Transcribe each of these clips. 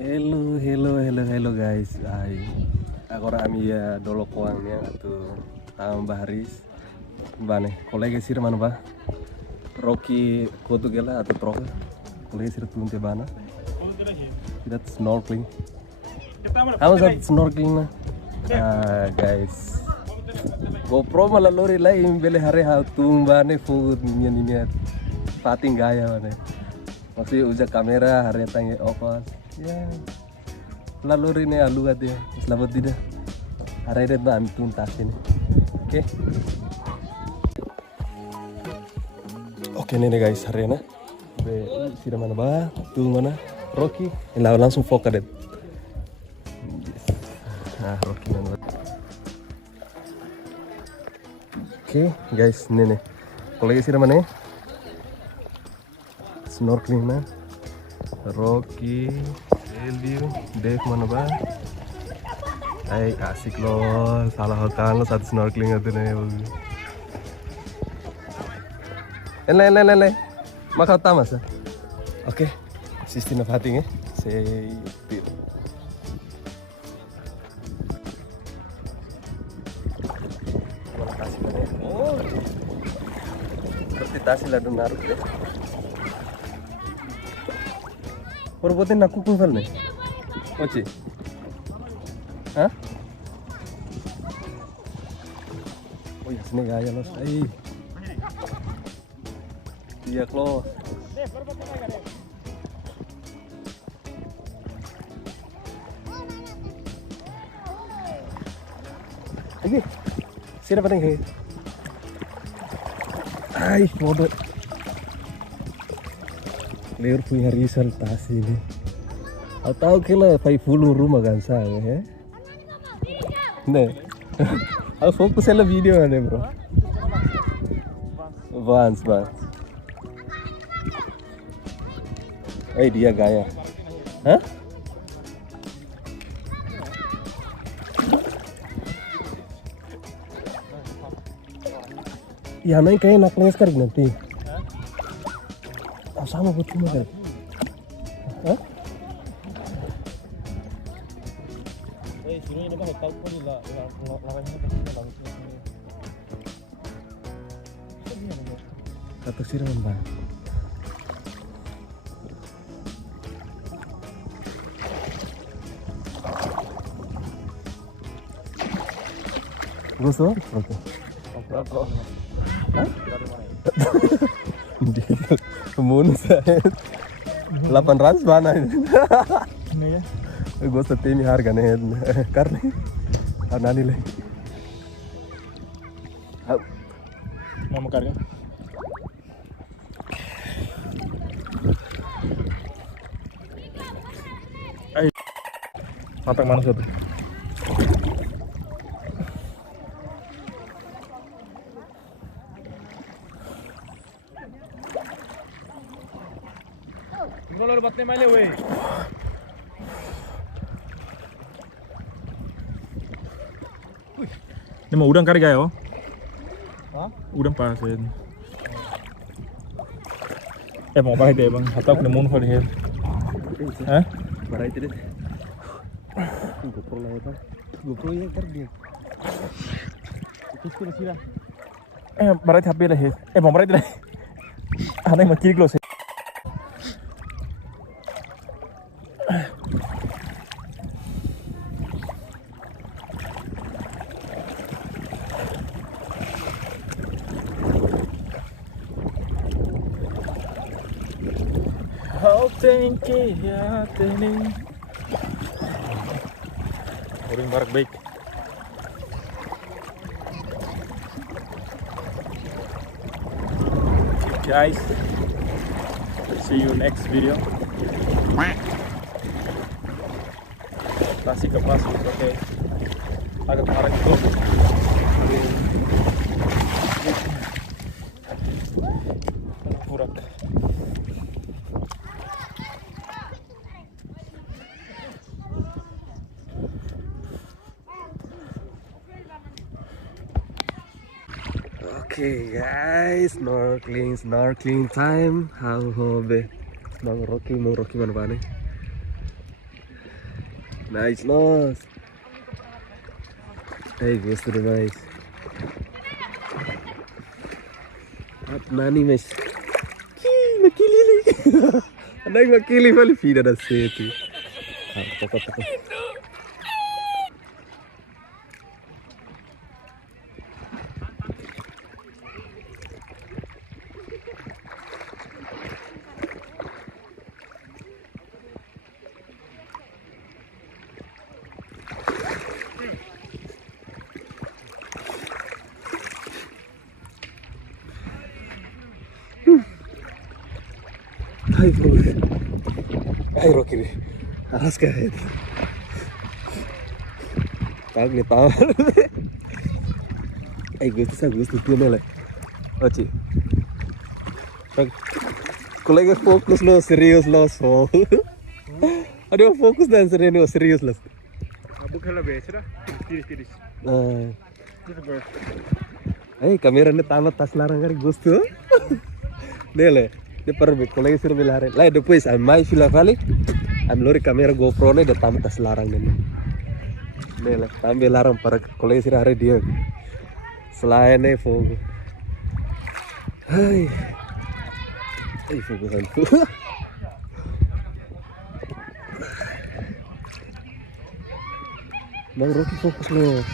Hello guys. Aku rami ya dolok uangnya atau tambah haris. Bane, kolega sira mana ba? Rocky kotu gela atau troka? Kolega sira tuh bana. Tidak snorkeling. Kamu saat snorkeling na? Guys. GoPro malah lori lain bele hari hal bane food niat pating gaya bane. Masih uja kamera hari tangi opas. Ya, lalu ini alu ada, selamat tidak. Hari ini bantu tasin. Oke nih guys, hari ini sira mana ba, tuh mana, Rocky, langsung fokus deh. Nah, Rocky mana? Oke guys, nih, kolega sira mana? Snorkeling man, Rocky. Dave mana ba? Asik loh, salah hotel saat snorkeling itu nih. Lele, maka utama sah. Oke, sistem nafating saya pil. Mana kasih mana? Oh, berarti tasih lah naruh deh. Perbuatan aku kufal nih, oke? Hah? Oh ya sini gaya los, iya close. Lagi, siapa nih? Bodoh. Leher punya risal tas ini. Tahu kela pai full rumah kan saya ya. Nih. Aku fokus sama video nih bro. Vans. Dia gaya. Hah? Ya naik kayak naknya sekarang nanti. Sama buat cuma kan? Hah? Suruh ini bah tahu pun lah lawannya langsung. Satu siram bang. Gosok? Rokok. Hah? Kemunus 800 mana ini ya? Gue setini harganya karena anani leh. Mau karga? Ayo, sampai mana satu? Kalau batnya mana weh? Ini mau udang kari gayo? Hah? Udang pasin. Mau bahaya deh bang, atau kena mun for here. Hah? Bahaya deh. GoPro lah ya bang. GoPro ya kerja. Kisko na sira. Bahaya HP lah here. Mau bahaya deh. Aneh makiri close. Thank you ya tening. Orang barak baik. Guys, see you next video. Kasih kepas, oke. Agak kemarin itu. Furak. Okay guys, snorkeling time. How hobe? Bang Rocky mana bane? Nice lost. Hey, goes to the nice. Up nani mas. Makili. Andai makili vale fida da sete. Toca. Hai bro, hai Rocky nih, aras kayak tag nih tahu. Gusto tuh mele, oci. Kolega fokus lo, serius lo so. Aduh fokus dan serius lo. Abu kalau biasa, tiris. Kamera nih tamat tas larang kali gusto. Dele. De perbe kolega sir belare la depois a mai fila vale am lori kamera GoPro ne de tamtas larang ne la tambe larang para kolega sir are dia selain ne fogo hai fogo hantu Mang Rocky fokus lo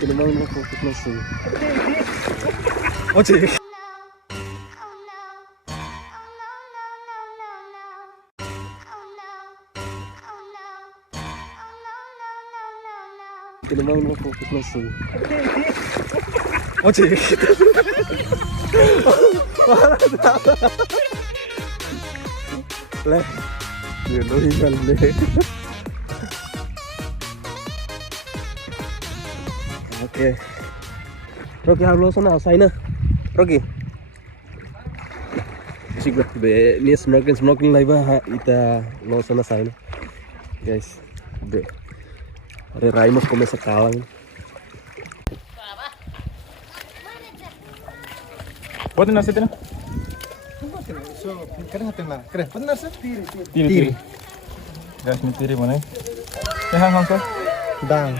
kita mau fokus lo sih oke Kita mau fokus langsung. Oke. Leh. Dia lohi kali. Oke. Rocky harus sana sana. Rocky. Sih gue ini snorkeling lagi bah kita lo sana sana. Guys. Be. Ada Raimos come sekalang. Buat nasi itu na? So, keren hati lah. Keren, benar sih. Tiri. Guys, ini tiri mana? Hang so. Dang.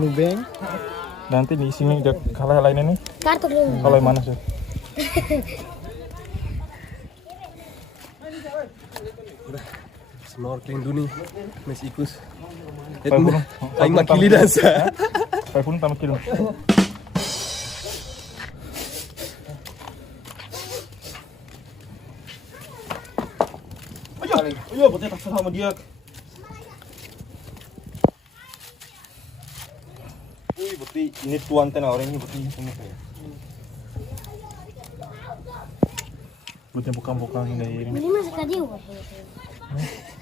Nubeng. Nanti di sini ada kalau lainnya nih. Kartu dulu. Kalau mana sih? Snorkeling dulu nih, Mas Ikus. Aing makili dasa. Pun tamu kilo. Ayo, buatnya tak sama dia. Wih, berarti ini tuan ten orang ini berarti ini kayak. Buatnya bukan ini. Ini masih tadi wah.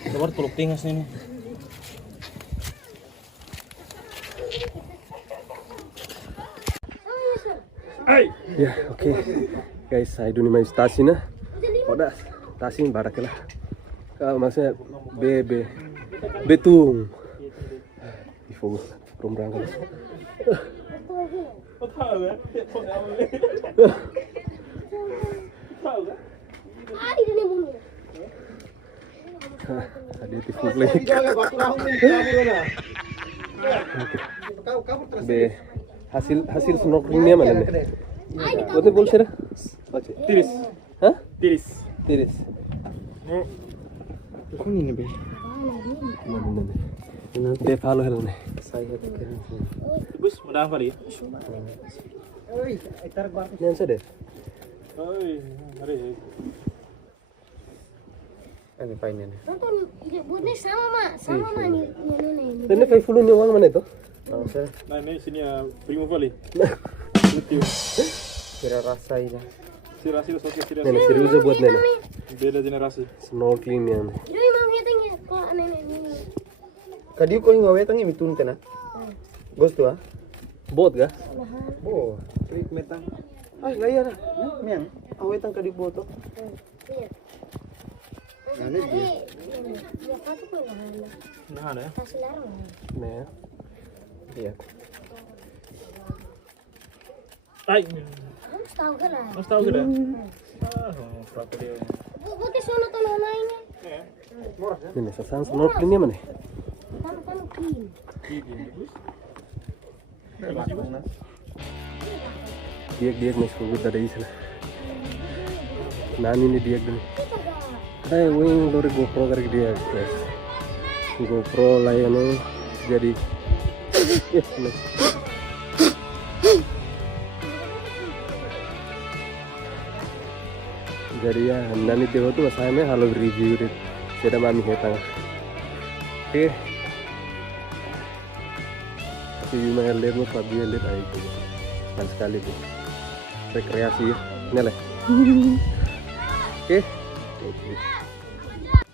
Coba tuluk tingas nih. Ya, oke. Guys, saya dulu main stasi nah. Udah, stasi barak lah. Kalau maksudnya betung. Di fokus belum berangkat. Ada di fokus. Hasil snorkelingnya mana nih? Buatnya boleh dah. Tiris. Hah? Tiris. Ini nih, Be. Mana? Dia follow hal nih. Bus, mudah apa dia? Ini yang sedih. Hari. Ini fine ini. Nonton buatnya sama nih. Ini kayak full nih uang mana itu? Nah, ini sini ya primo kali. Kira rasa ini. Sira oke sira. Nenek serius buat nenek. Beda generasi. Snorkeling yang. Jadi mau hitungnya kok aneh ini. Kadi ko yung awetang imitun ka na? Gusto ah? Bot ga? Oh, klik metang. Ay, laya na. Mian, awetang kadi boto. Iya. Ano dia? Ya patu ko lah. Nah, ada ya. Kasih larang. Nih. Iya. Ay, Kamu tahu kan lah. mas tahu gak? Berapa dia? Buatnya sono tuh nona ini. Nenek sasang snorkelingnya mana? Sama-sama clean. Diag mas ko gud dari sana. Nani ni diag dun. Ay, wing lori GoPro kari dia, guys. GoPro lah ano jadi mas. Jadi ya, nani dia tuh saya halo review deh. Saya mami hetang. Oke. Tapi lumayan lihat mas, tapi lihat aja itu. Kan sekali tuh. Rekreasi ya. Ini lah. Oke.